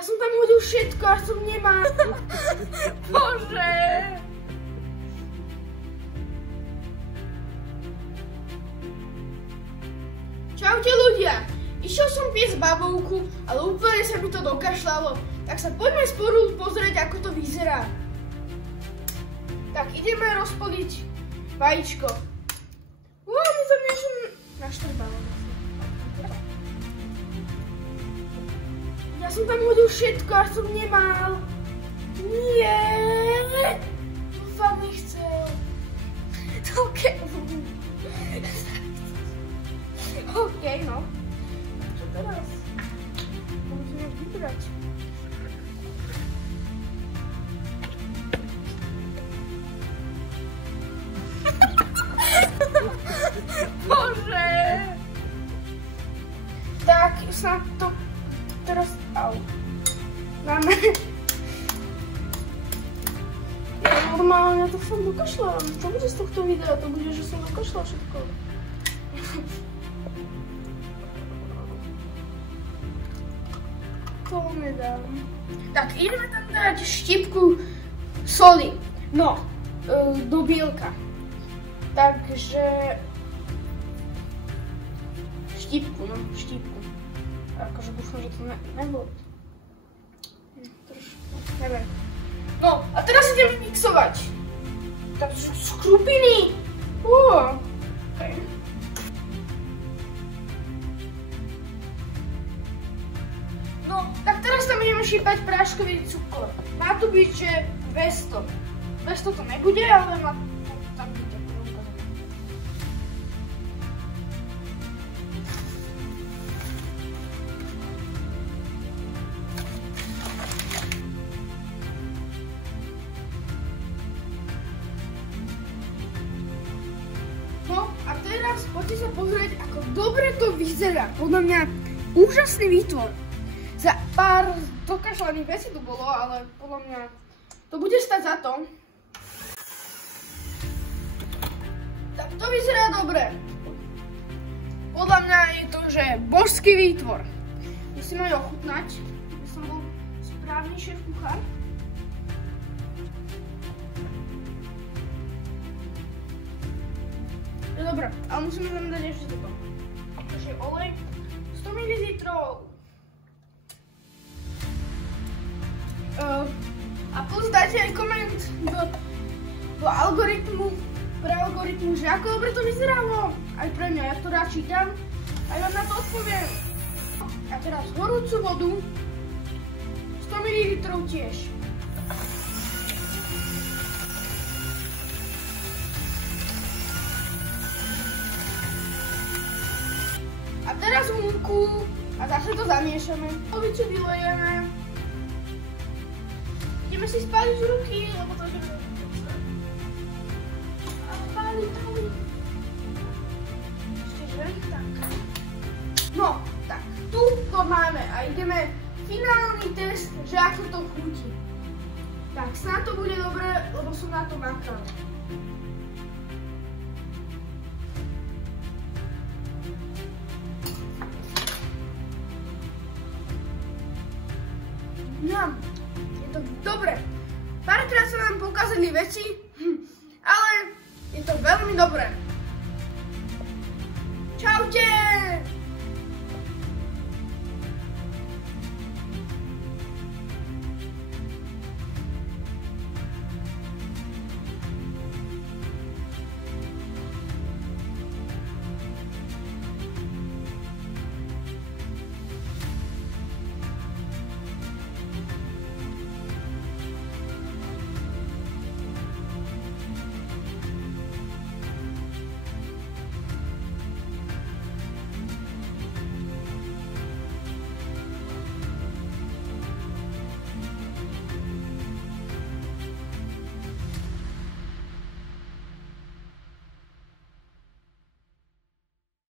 Ja som tam hodil všetko, až som nemal. Bože. Čaute ľudia. Išiel som piesť babovku, ale úplne sa mi to dokašľalo. Tak sa poďme spolu pozrieť, ako to vyzerá. Tak ideme rozpoliť vajíčko. My tam niečo naštrbalo. Ja som tam hodil všetko, až som nemal. Nie. To fakt nechcel. OK, no. Čo teraz? To musíme vybrať. Bože! Tak, snad to teraz... Máme... Ja normálne to fakt dokašľam. Čo bude z tohto videa? To bude, že som dokašľal všetko. To nedám. Tak, ideme tam dať štipku soli. No, do bielka. Takže... Štipku, no, štipku. Akože dúfam, že to nebolo. Trošku, neviem. No, a teraz idem mixovať. Takže skrupiny. Okay. No, tak teraz tam ideme šípať práškový cukor. Má tu byť, že 200. 200 to nebude, ale má tam byť. No a teraz poďte sa pozrieť, ako dobre to vyzerá. Podľa mňa úžasný výtvor. Za pár dokašľaných vecí tu bolo, ale podľa mňa to bude stať za to. Tak to vyzerá dobre. Podľa mňa je to, že božský výtvor. Musím aj ochutnať, aby som bol správny šéf kuchár. Je dobré, ale musíme tam dať ešte toto. Takže olej 100 ml. A plus dajte aj koment do algoritmu, pre algoritmu, že ako dobre to vyzeralo. Aj pre mňa, ja to rád čítam, aj vám na to odpoviem. A teraz horúcu vodu, 100 ml tiež. A teraz múku a zase to zamiešame. Polovicu vylejeme. Ideme si spáliť z ruky, lebo to je... A spáli. Ešte želi, tak. No, tak, tu to máme a ideme finálny test, že ako to chutí. Tak, snad to bude dobré, lebo som na to makal. Je to dobré. Párkrát sa nám pokazili veci, ale je to veľmi dobré. Čaute!